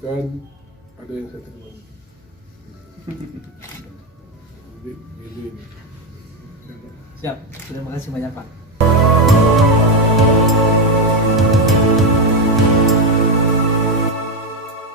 dijanjikan ada yang saya terima. Jadi ini. Siap, terima kasih banyak Pak.